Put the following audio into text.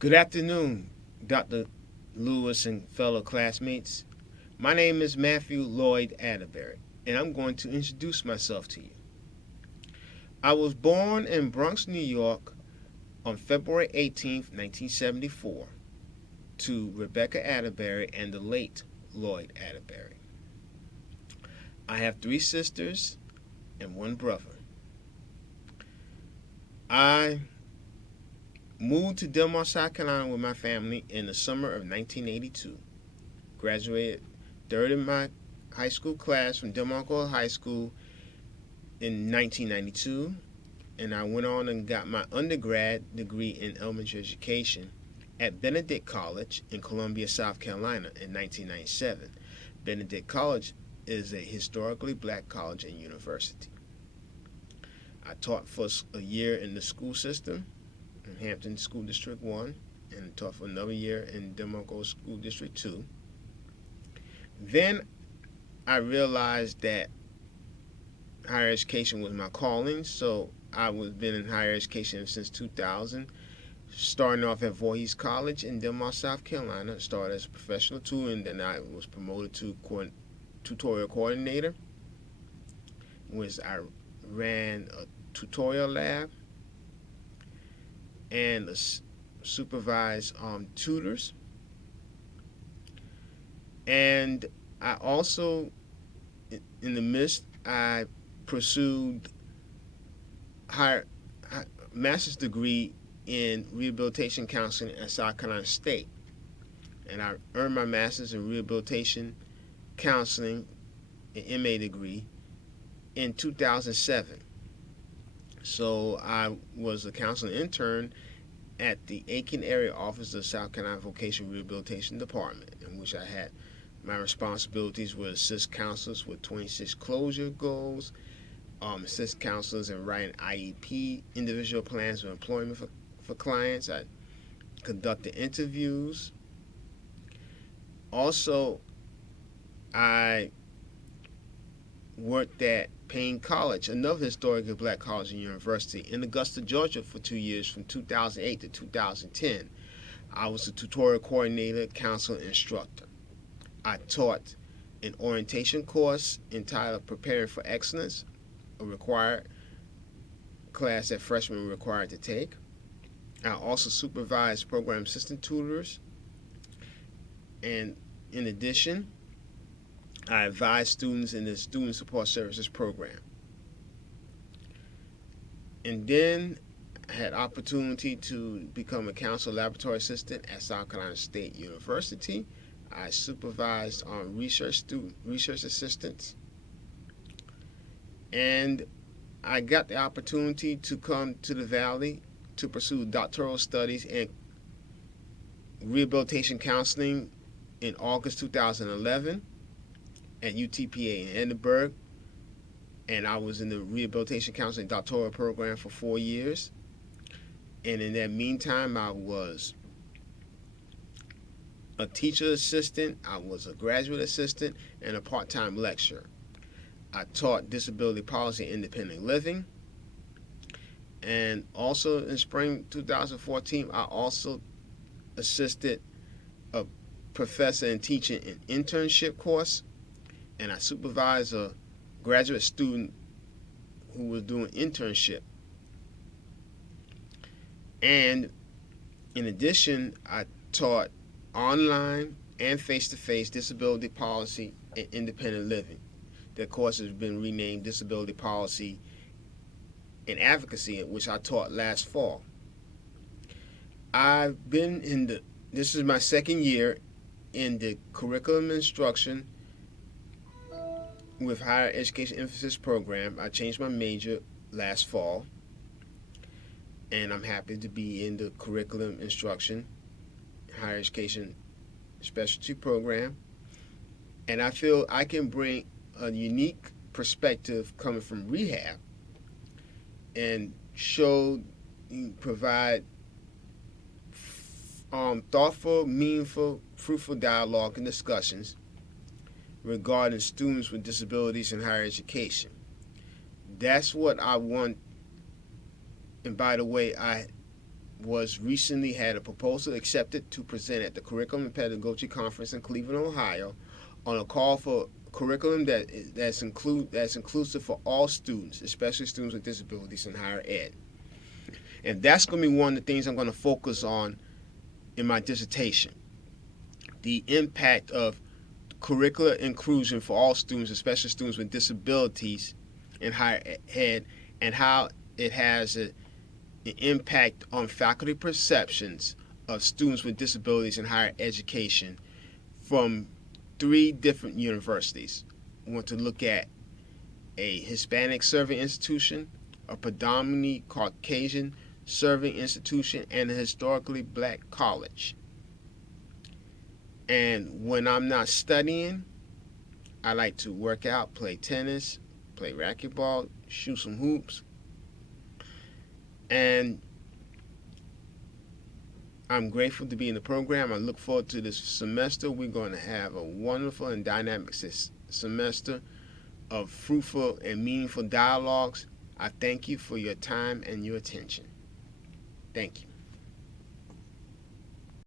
Good afternoon, Dr. Lewis and fellow classmates. My name is Matthew Lloyd Atterberry, and I'm going to introduce myself to you. I was born in Bronx, New York on February 18th, 1974, to Rebecca Atterberry and the late Lloyd Atterberry. I have three sisters and one brother. I moved to Delmar, South Carolina with my family in the summer of 1982. Graduated third in my high school class from Delmar High School in 1992, and I went on and got my undergrad degree in elementary education at Benedict College in Columbia, South Carolina in 1997. Benedict College is a historically black college and university. I taught for a year in the school system in Hampton School District 1 and taught for another year in Delmar School District 2. Then I realized that higher education was my calling, so I was been in higher education since 2000, starting off at Voorhees College in Delmar, South Carolina. Started as a professional tutor, and then I was promoted to tutorial coordinator, which I ran a tutorial lab and supervised tutors. And I also, in the midst, I pursued higher master's degree in rehabilitation counseling at South Carolina State, and I earned my master's in rehabilitation counseling, an MA degree, in 2007. So I was a counseling intern at the Aiken Area Office of South Carolina Vocational Rehabilitation Department, in which I had my responsibilities were assist counselors with 26 closure goals, assist counselors in writing IEP, individual plans of employment for clients. I conducted interviews. Also, I worked at Payne College, another historically black college and university, in Augusta, Georgia for 2 years from 2008 to 2010. I was a tutorial coordinator, counselor, instructor. I taught an orientation course entitled Preparing for Excellence, a required class that freshmen were required to take. I also supervised program assistant tutors, and in addition, I advised students in the Student Support Services program. And then I had opportunity to become a counselor laboratory assistant at South Carolina State University. I supervised research assistants, and I got the opportunity to come to the Valley to pursue doctoral studies in rehabilitation counseling in August 2011 at UTPA in Edinburgh, and I was in the rehabilitation counseling doctoral program for 4 years. And in that meantime, I was a teacher assistant, I was a graduate assistant, and a part-time lecturer. I taught disability policy and independent living. And also in spring 2014, I also assisted a professor in teaching an internship course, and I supervised a graduate student who was doing internship. And in addition, I taught online and face-to-face disability policy and independent living. That course has been renamed Disability Policy and Advocacy, which I taught last fall. This is my second year in the curriculum instruction with higher education emphasis program. I changed my major last fall, and I'm happy to be in the curriculum instruction higher education specialty program, and I feel I can bring a unique perspective coming from rehab and provide thoughtful, meaningful, fruitful dialogue and discussions regarding students with disabilities in higher education. That's what I want. And by the way, I was recently had a proposal accepted to present at the Curriculum and Pedagogy Conference in Cleveland, Ohio, on a call for curriculum that's inclusive for all students, especially students with disabilities in higher ed. And that's going to be one of the things I'm going to focus on in my dissertation. The impact of curricular inclusion for all students, especially students with disabilities in higher ed, and how it has an impact on faculty perceptions of students with disabilities in higher education from 3 different universities. We want to look at a Hispanic serving institution, a predominantly Caucasian serving institution, and a historically black college. And when I'm not studying, I like to work out, play tennis, play racquetball, shoot some hoops. And I'm grateful to be in the program. I look forward to this semester. We're going to have a wonderful and dynamic semester of fruitful and meaningful dialogues. I thank you for your time and your attention. Thank you.